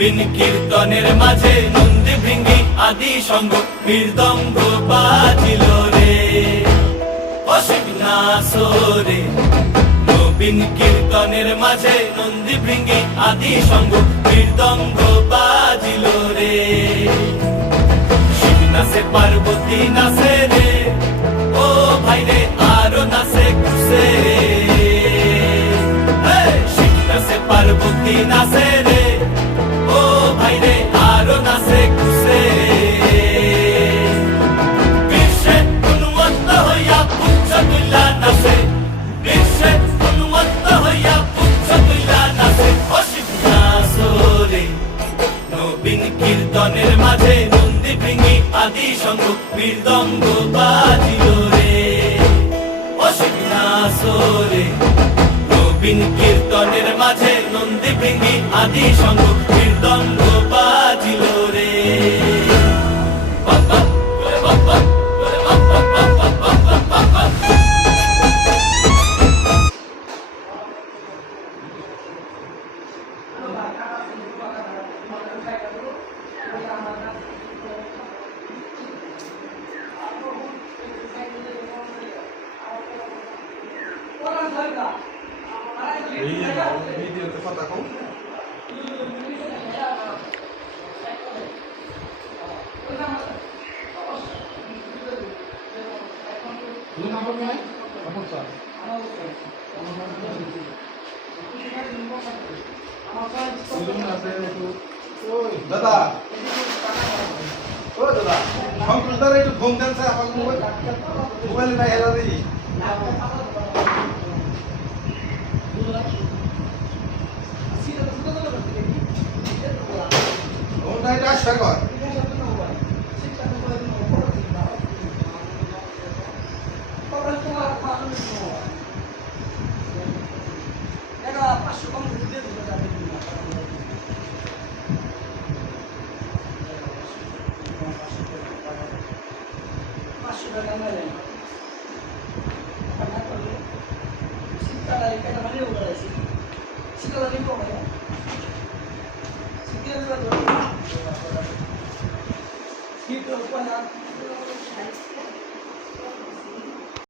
নবীন কীর্তনের মাঝে নন্দী ভৃঙ্গি আদি সঙ্গ মৃদঙ্গ বাজিল রে অসীম নাসরে। নবীন কীর্তনের মাঝে নন্দী ভৃঙ্গি আদি সঙ্গ মৃদঙ্গ বাজিল রে। শিব নাচে পার্বতী নাচে রে, ও ভাই রে আরো নাচে খুশে। শিব নাচে পার্বতী নাচে রে, ও ভাই রে আরো নাচে খুশে। বিশ্বে উন্মত্ত হইয়া পুচ্ছ তুল্লা নাচে, বিশ্বে উন্মত্ত হইয়া পুচ্ছ তুল্লা নাচে অসীম নাচরে। নবীন কীর্তনের মাঝে নন্দী ভৃঙ্গি আদি সঙ্গ মৃদঙ্গ বাজিল রে অসীম নাচরে। নবীন কীর্তনের মাঝে নন্দী ভৃঙ্গি আদি সঙ্গ মৃদঙ্গ বাজিল রে। ভিডিওতে কথা কম দাদা, ও দাদা সংকল্পের একটু ঘুম দেন স্যার, আমার মোবাইলে নাই হেলা দিই। ওটা এটা আসবে কর Gitu,